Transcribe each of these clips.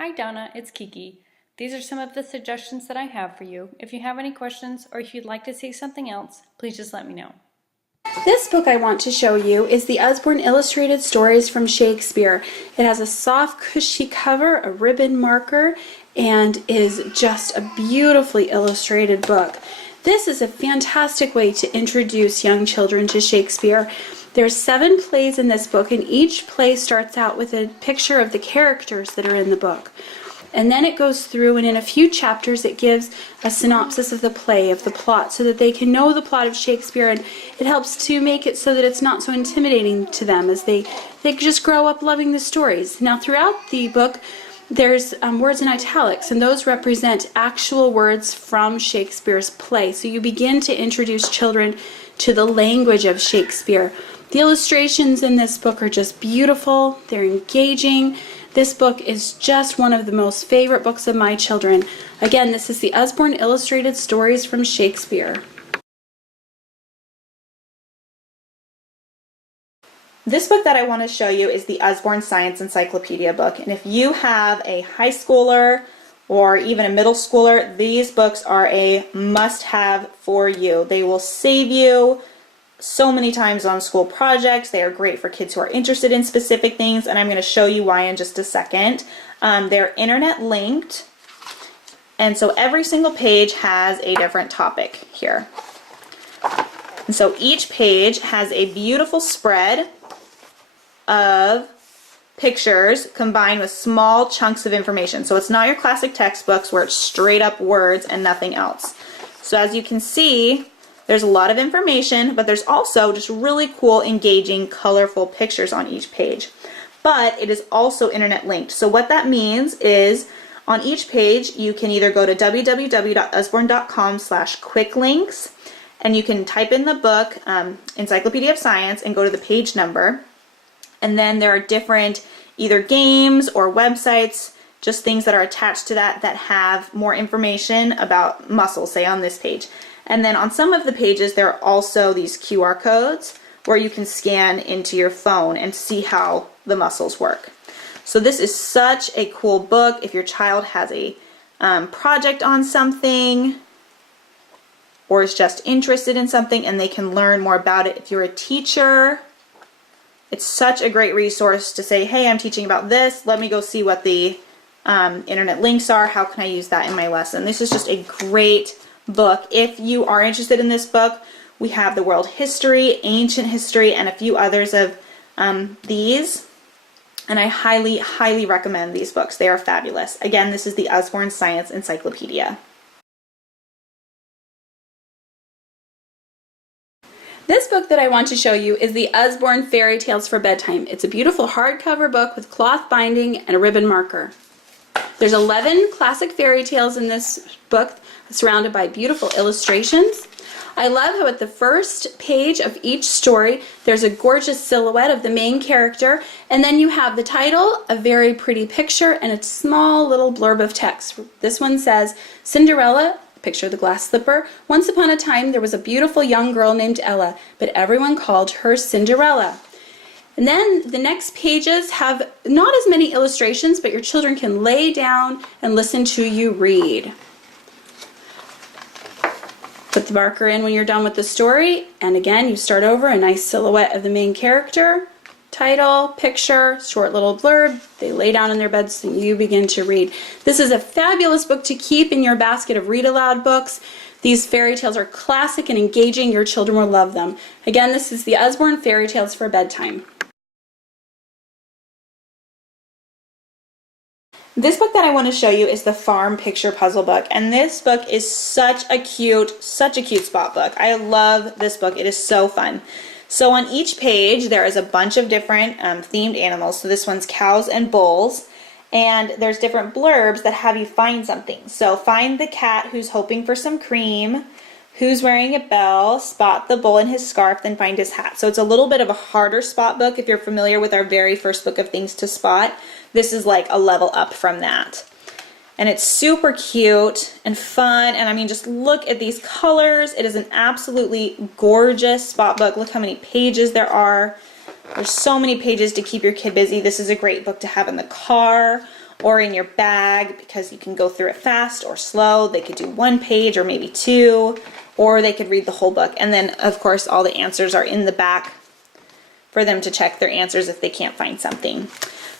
Hi Dawna, it's Kiki. These are some of the suggestions that I have for you. If you have any questions or if you'd like to see something else, please just let me know. This book I want to show you is the Usborne Illustrated Stories from Shakespeare. It has a soft, cushy cover, a ribbon marker, and is just a beautifully illustrated book. This is a fantastic way to introduce young children to Shakespeare. There's 7 plays in this book, and each play starts out with a picture of the characters that are in the book. And then it goes through, and in a few chapters it gives a synopsis of the play, of the plot, so that they can know the plot of Shakespeare, and it helps to make it so that it's not so intimidating to them as they just grow up loving the stories. Now throughout the book there's words in italics, and those represent actual words from Shakespeare's play. So you begin to introduce children to the language of Shakespeare. The illustrations in this book are just beautiful, they're engaging. This book is just one of the most favorite books of my children. Again, this is the Usborne Illustrated Stories from Shakespeare. This book that I want to show you is the Usborne Science Encyclopedia book. And if you have a high schooler or even a middle schooler, these books are a must-have for you. They will save you so many times on school projects. They are great for kids who are interested in specific things, and I'm going to show you why in just a second. They're internet linked, and so every single page has a different topic here. And so each page has a beautiful spread of pictures combined with small chunks of information. So it's not your classic textbooks where it's straight up words and nothing else. So as you can see, there's a lot of information, but there's also just really cool, engaging, colorful pictures on each page. But it is also internet linked. So what that means is on each page you can either go to www.usborne.com/quicklinks, and you can type in the book Encyclopedia of Science and go to the page number. And then there are different either games or websites, just things that are attached to that have more information about muscles, say on this page. And then on some of the pages there are also these QR codes where you can scan into your phone and see how the muscles work. So this is such a cool book if your child has a project on something or is just interested in something and they can learn more about it. If you're a teacher, it's such a great resource to say, hey, I'm teaching about this, let me go see what the internet links are, how can I use that in my lesson. This is just a great book. If you are interested in this book, we have the world history, ancient history, and a few others of these, and I highly recommend these books. They are fabulous. Again, this is the Usborne Science Encyclopedia. This book that I want to show you is the Usborne Fairy Tales for Bedtime. It's a beautiful hardcover book with cloth binding and a ribbon marker. There's 11 classic fairy tales in this book, surrounded by beautiful illustrations. I love how at the first page of each story there's a gorgeous silhouette of the main character, and then you have the title, a very pretty picture, and a small little blurb of text. This one says, Cinderella, picture of the glass slipper. Once upon a time there was a beautiful young girl named Ella, but everyone called her Cinderella. And then the next pages have not as many illustrations, but your children can lay down and listen to you read. Put the marker in when you're done with the story, and again you start over, a nice silhouette of the main character, title, picture, short little blurb. They lay down in their beds and you begin to read. This is a fabulous book to keep in your basket of read aloud books. These fairy tales are classic and engaging. Your children will love them. Again, this is the Usborne Fairy Tales for Bedtime. This book that I want to show you is the Farm Picture Puzzle book, and this book is such a cute spot book. I love this book. It is so fun. So on each page there is a bunch of different themed animals. So this one's cows and bulls, and there's different blurbs that have you find something. So find the cat who's hoping for some cream, who's wearing a bell, spot the bull in his scarf, then find his hat. So it's a little bit of a harder spot book if you're familiar with our very first book of things to spot. This is like a level up from that. And it's super cute and fun, and I mean, just look at these colors. It is an absolutely gorgeous spot book. Look how many pages there are. There's so many pages to keep your kid busy. This is a great book to have in the car or in your bag because you can go through it fast or slow. They could do 1 page or maybe 2, or they could read the whole book. And then, of course, all the answers are in the back for them to check their answers if they can't find something.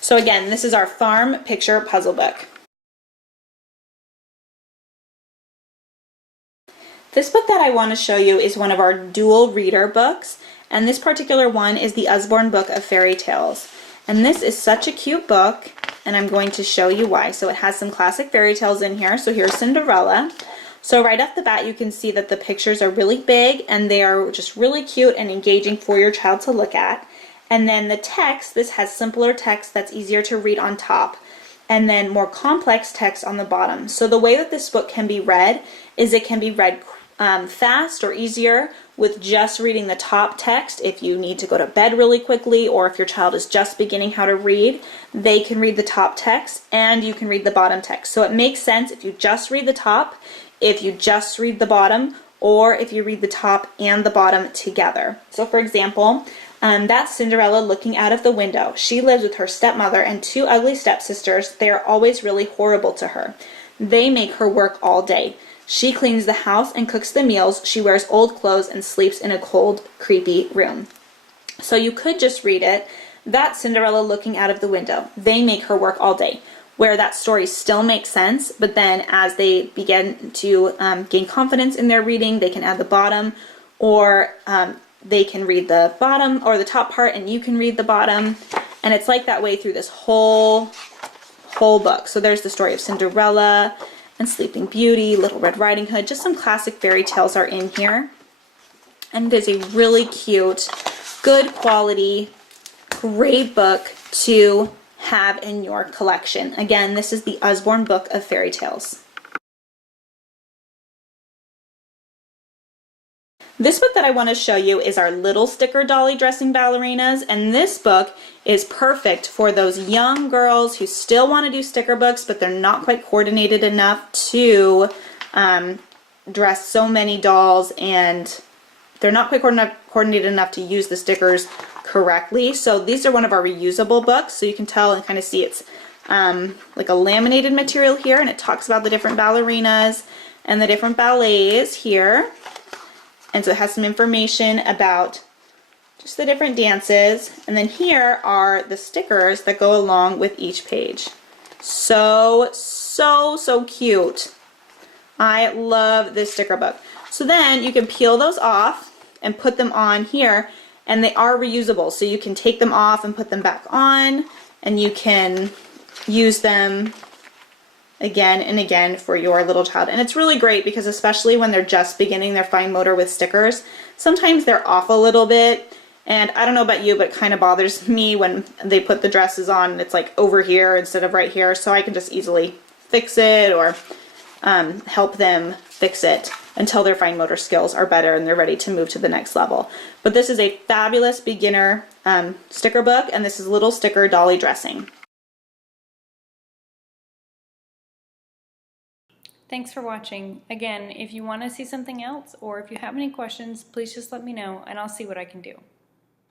So again, this is our farm picture puzzle book. This book that I want to show you is one of our dual reader books, and this particular one is the Usborne Book of Fairy Tales. And this is such a cute book, and I'm going to show you why. So it has some classic fairy tales in here. So here's Cinderella. So right off the bat, you can see that the pictures are really big, and they are just really cute and engaging for your child to look at. And then the text, this has simpler text that's easier to read on top, and then more complex text on the bottom. So the way that this book can be read is it can be read fast or easier with just reading the top text. If you need to go to bed really quickly, or if your child is just beginning how to read, they can read the top text and you can read the bottom text. So it makes sense if you just read the top, if you just read the bottom, or if you read the top and the bottom together. So for example, that's Cinderella looking out of the window. She lives with her stepmother and 2 ugly stepsisters. They are always really horrible to her. They make her work all day. She cleans the house and cooks the meals. She wears old clothes and sleeps in a cold, creepy room. So you could just read it, that's Cinderella looking out of the window. They make her work all day. Where that story still makes sense, but then as they begin to gain confidence in their reading, they can add the bottom, or they can read the bottom or the top part and you can read the bottom. And it's like that way through this whole book. So there's the story of Cinderella and Sleeping Beauty, Little Red Riding Hood. Just some classic fairy tales are in here. And it is a really cute, good quality, great book to have in your collection. Again, this is the Usborne Book of Fairy Tales. This book that I want to show you is our Little Sticker Dolly Dressing Ballerinas, and this book is perfect for those young girls who still want to do sticker books, but they're not quite coordinated enough to dress so many dolls, and they're not quite coordinated enough to use the stickers correctly. So these are one of our reusable books, so you can tell and kind of see it's like a laminated material here, and it talks about the different ballerinas and the different ballets here. And so it has some information about just the different dances. And then here are the stickers that go along with each page. So cute. I love this sticker book. So then you can peel those off and put them on here, and they are reusable. So you can take them off and put them back on, and you can use them again and again for your little child. And it's really great because especially when they're just beginning their fine motor with stickers, sometimes they're off a little bit, and I don't know about you, but it kind of bothers me when they put the dresses on and it's like over here instead of right here. So I can just easily fix it or help them fix it until their fine motor skills are better and they're ready to move to the next level. But this is a fabulous beginner sticker book, and this is Little Sticker Dolly Dressing. Thanks for watching. Again, if you want to see something else or if you have any questions, please just let me know and I'll see what I can do.